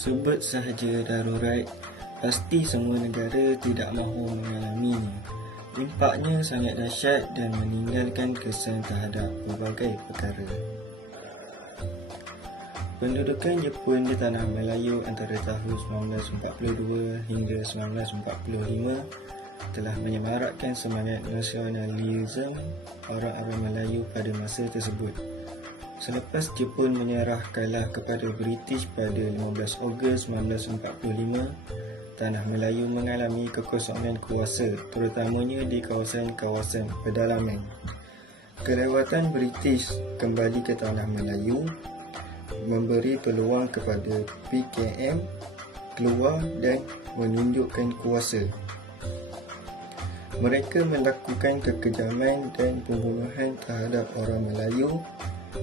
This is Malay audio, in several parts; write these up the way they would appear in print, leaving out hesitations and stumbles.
Sebut sahaja darurat, pasti semua negara tidak mahu mengalaminya. Impaknya sangat dahsyat dan meninggalkan kesan terhadap pelbagai perkara. Pendudukan Jepun di Tanah Melayu antara tahun 1942 hingga 1945 telah menyemarakkan semangat nasionalisme orang-orang Melayu pada masa tersebut. Selepas Jepun menyerah kalah kepada British pada 15 Ogos 1945, Tanah Melayu mengalami kekosongan kuasa, terutamanya di kawasan-kawasan pedalaman. Kelewatan British kembali ke Tanah Melayu memberi peluang kepada PKM keluar dan menunjukkan kuasa. Mereka melakukan kekejaman dan pembunuhan terhadap orang Melayu,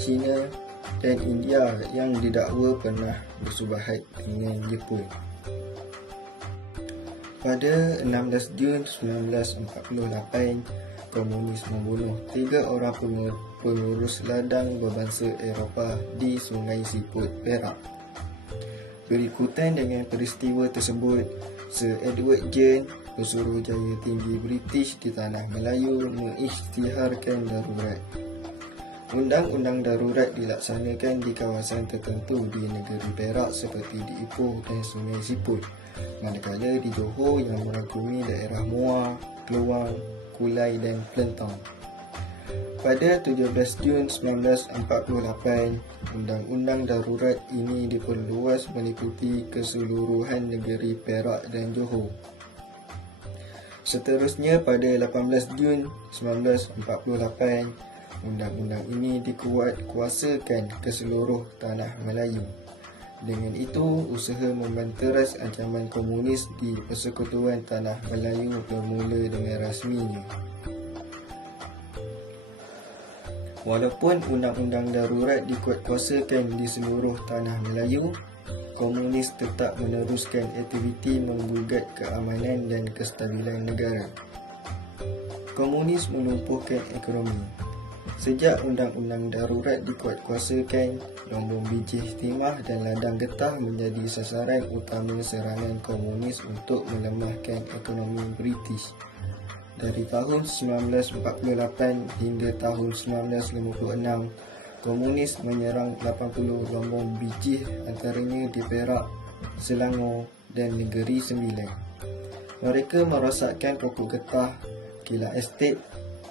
Cina dan India yang didakwa pernah bersubahat dengan Jepun. Pada 16 Jun 1948, Komunis membunuh 3 orang pengurus ladang berbangsa Eropah di Sungai Siput, Perak. Berikutan dengan peristiwa tersebut, Sir Edward Jane, Pesuruhjaya Tinggi British di Tanah Melayu, mengisytiharkan darurat. Undang-undang darurat dilaksanakan di kawasan tertentu di negeri Perak seperti di Ipoh dan Sungai Siput, manakala di Johor yang merangkumi daerah Muar, Keluang, Kulai dan Pelentong. Pada 17 Jun 1948, undang-undang darurat ini diperluas meliputi keseluruhan negeri Perak dan Johor. Seterusnya pada 18 Jun 1948, undang-undang ini dikuatkuasakan ke seluruh Tanah Melayu. Dengan itu, usaha membanteras ancaman komunis di Persekutuan Tanah Melayu bermula dengan rasminya. Walaupun undang-undang darurat dikuatkuasakan di seluruh Tanah Melayu, komunis tetap meneruskan aktiviti menggugat keamanan dan kestabilan negara. Komunis melumpuhkan ekonomi. Sejak undang-undang darurat dikuatkuasakan, lombong biji timah dan ladang getah menjadi sasaran utama serangan komunis untuk melemahkan ekonomi British. Dari tahun 1948 hingga tahun 1956, komunis menyerang 80 lombong biji antaranya di Perak, Selangor dan Negeri Sembilan. Mereka merosakkan pokok getah, kilang estet,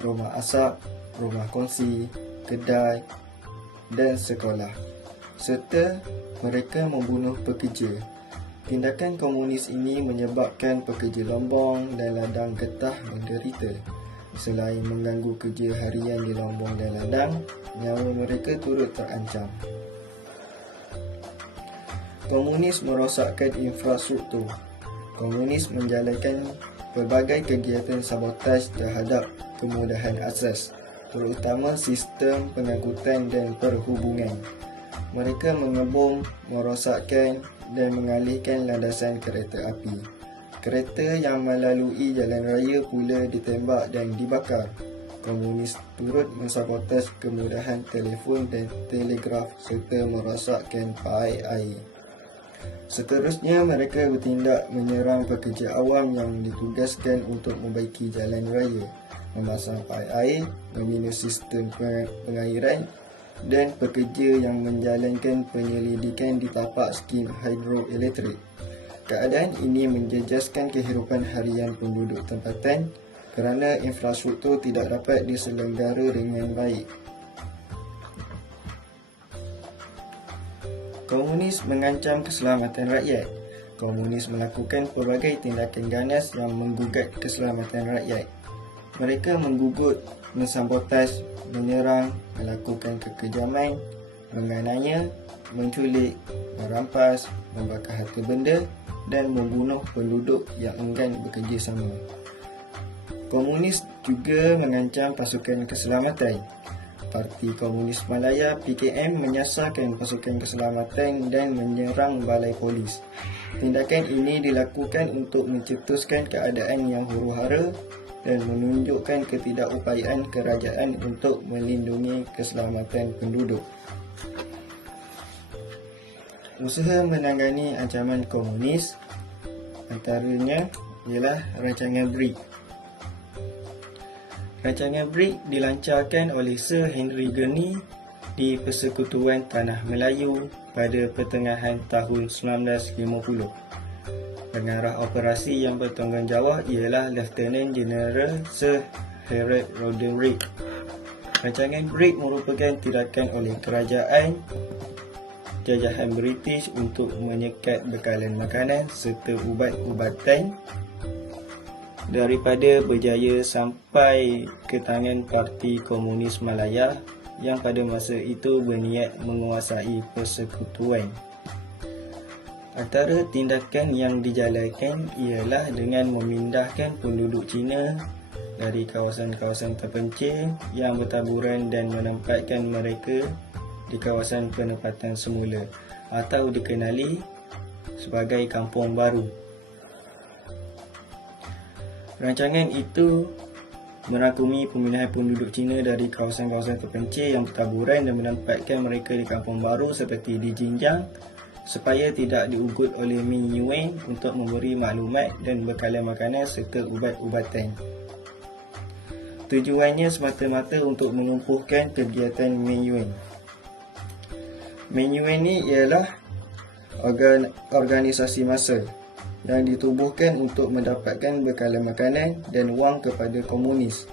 rumah asap, rumah kongsi, kedai dan sekolah, serta mereka membunuh pekerja. Tindakan komunis ini menyebabkan pekerja lombong dan ladang getah menderita. Selain mengganggu kerja harian di lombong dan ladang, nyawa mereka turut terancam. Komunis merosakkan infrastruktur. Komunis menjalankan pelbagai kegiatan sabotaj terhadap kemudahan asas, terutama sistem pengangkutan dan perhubungan. Mereka mengebom, merosakkan dan mengalihkan landasan kereta api. Kereta yang melalui jalan raya pula ditembak dan dibakar. Komunis turut mensabotaj kemudahan telefon dan telegraf serta merosakkan paip air. Seterusnya, mereka bertindak menyerang pekerja awam yang ditugaskan untuk membaiki jalan raya, memasang paip air, membina sistem pengairan dan pekerja yang menjalankan penyelidikan di tapak skim hidroelektrik. Keadaan ini menjejaskan kehidupan harian penduduk tempatan kerana infrastruktur tidak dapat diselenggara dengan baik. Komunis mengancam keselamatan rakyat. Komunis melakukan pelbagai tindakan ganas yang menggugat keselamatan rakyat. Mereka menggugut, mensabotaj, menyerang, melakukan kekejaman, menganiaya, menculik, merampas, membakar harta benda dan membunuh penduduk yang enggan bekerjasama. Komunis juga mengancam pasukan keselamatan. Parti Komunis Malaya PKM menyasarkan pasukan keselamatan dan menyerang balai polis. Tindakan ini dilakukan untuk mencetuskan keadaan yang huru-hara dan menunjukkan ketidakupayaan kerajaan untuk melindungi keselamatan penduduk. Usaha menangani ancaman komunis antaranya ialah rancangan BRIC. Rancangan BRIC dilancarkan oleh Sir Henry Gurney di Persekutuan Tanah Melayu pada pertengahan tahun 1950. Pengarah operasi yang bertanggungjawab ialah Lieutenant General Sir Harold Roderick. Rancangan BRIC merupakan tindakan oleh kerajaan jajahan British untuk menyekat bekalan makanan serta ubat-ubatan daripada berjaya sampai ke tangan Parti Komunis Malaya yang pada masa itu berniat menguasai persekutuan. Antara tindakan yang dijalankan ialah dengan memindahkan penduduk Cina dari kawasan-kawasan terpencil yang bertaburan dan menempatkan mereka di kawasan penempatan semula atau dikenali sebagai kampung baru. Rancangan itu merangkumi pemindahan penduduk Cina dari kawasan-kawasan terpencil yang bertaburan dan menempatkan mereka di kampung baru seperti di Jinjiang supaya tidak diugut oleh Min Yuen untuk memberi maklumat dan bekalan makanan serta ubat-ubatan. Tujuannya semata-mata untuk menumpuhkan kegiatan Min Yuen. Min Yuen ni ialah organisasi massa yang ditubuhkan untuk mendapatkan bekalan makanan dan wang kepada komunis.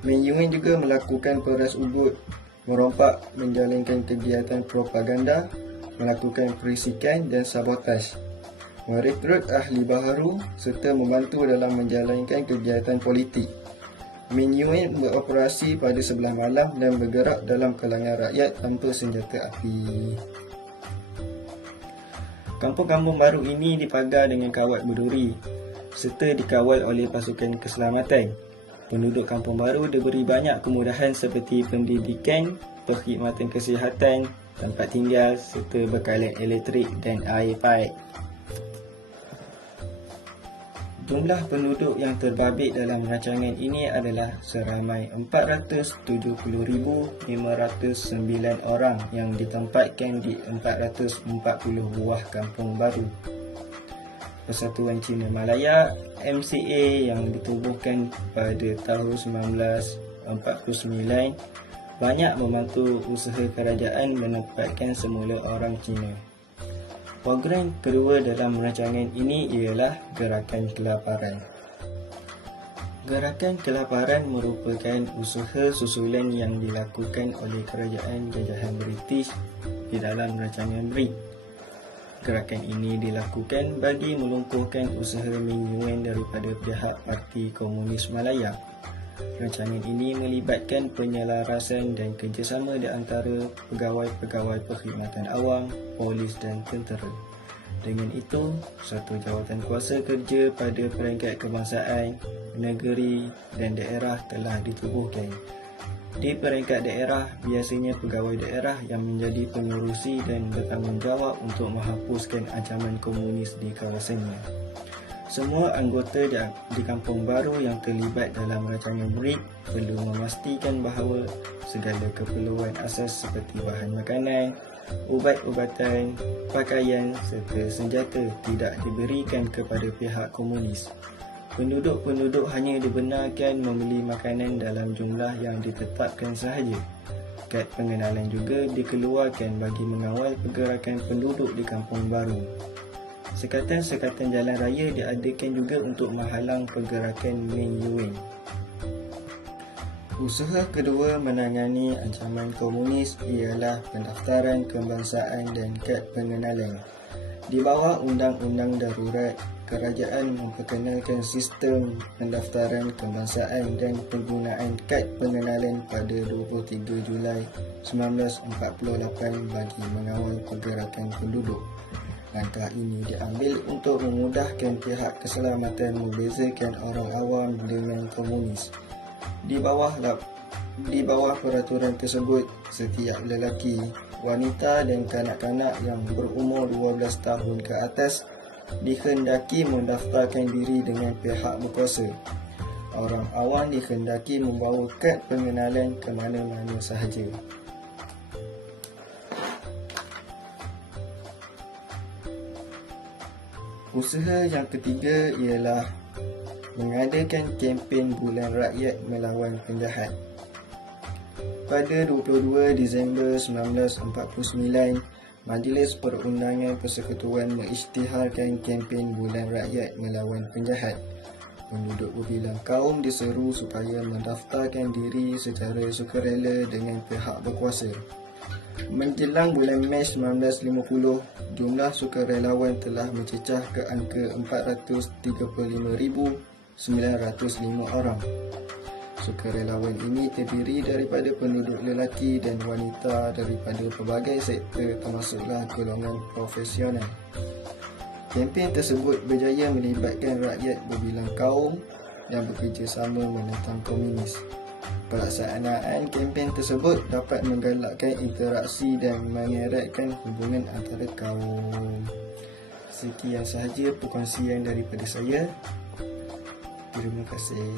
Min Yuen juga melakukan peras ugut, merompak, menjalankan kegiatan propaganda, melakukan perisikan dan sabotaj, merekrut ahli baharu serta membantu dalam menjalankan kegiatan politik. Min Yuen beroperasi pada sebelah malam dan bergerak dalam kalangan rakyat tanpa senjata api. Kampung-kampung baru ini dipagar dengan kawat berduri serta dikawal oleh pasukan keselamatan. Penduduk kampung baru diberi banyak kemudahan seperti pendidikan, perkhidmatan kesihatan, tempat tinggal serta bekalan elektrik dan air paip. Jumlah penduduk yang terbabit dalam rancangan ini adalah seramai 470,509 orang yang ditempatkan di 440 buah kampung baru. Persatuan Cina Malaya MCA yang ditubuhkan pada tahun 1949 banyak membantu usaha kerajaan menempatkan semula orang Cina. Program kedua dalam rancangan ini ialah Gerakan Kelaparan. Gerakan Kelaparan merupakan usaha susulan yang dilakukan oleh kerajaan jajahan British di dalam rancangan BRIC. Gerakan ini dilakukan bagi melumpuhkan usaha Min Yuen daripada pihak Parti Komunis Malaya. Rancangan ini melibatkan penyelarasan dan kerjasama di antara pegawai-pegawai perkhidmatan awam, polis dan tentera. Dengan itu, satu jawatan kuasa kerja pada peringkat kebangsaan, negeri dan daerah telah ditubuhkan. Di peringkat daerah, biasanya pegawai daerah yang menjadi pengerusi dan bertanggungjawab untuk menghapuskan ancaman komunis di kawasannya. Semua anggota di kampung baru yang terlibat dalam rancangan BRIC perlu memastikan bahawa segala keperluan asas seperti bahan makanan, ubat-ubatan, pakaian serta senjata tidak diberikan kepada pihak komunis. Penduduk-penduduk hanya dibenarkan membeli makanan dalam jumlah yang ditetapkan sahaja. Kad pengenalan juga dikeluarkan bagi mengawal pergerakan penduduk di kampung baru. Sekatan-sekatan jalan raya diadakan juga untuk menghalang pergerakan Min Yuen. Usaha kedua menangani ancaman komunis ialah pendaftaran kebangsaan dan kad pengenalan. Di bawah Undang-Undang Darurat, kerajaan memperkenalkan sistem pendaftaran kebangsaan dan penggunaan kad pengenalan pada 23 Julai 1948 bagi mengawal pergerakan penduduk. Langkah ini diambil untuk memudahkan pihak keselamatan membezakan orang awam dengan komunis. Di bawah peraturan tersebut, setiap lelaki, wanita dan kanak-kanak yang berumur 12 tahun ke atas dikhendaki mendaftarkan diri dengan pihak berkuasa. Orang awam dikhendaki membawa kad pengenalan ke mana-mana sahaja. Usaha yang ketiga ialah mengadakan kempen Bulan Rakyat Melawan Penjahat. Pada 22 Disember 1949, Majlis Perundangan Persekutuan mengisytiharkan kempen Bulan Rakyat Melawan Penjahat. Penduduk berbilang kaum diseru supaya mendaftarkan diri secara sukarela dengan pihak berkuasa. Menjelang bulan Mac 1950, jumlah sukarelawan telah mencecah ke angka 435,905 orang. Sukarelawan ini terdiri daripada penduduk lelaki dan wanita daripada pelbagai sektor termasuklah golongan profesional. Kempen tersebut berjaya melibatkan rakyat berbilang kaum yang bekerjasama menentang komunis. Pelaksanaan kempen tersebut dapat menggalakkan interaksi dan mengeratkan hubungan antara kaum. Sekian sahaja perkongsian daripada saya. Terima kasih.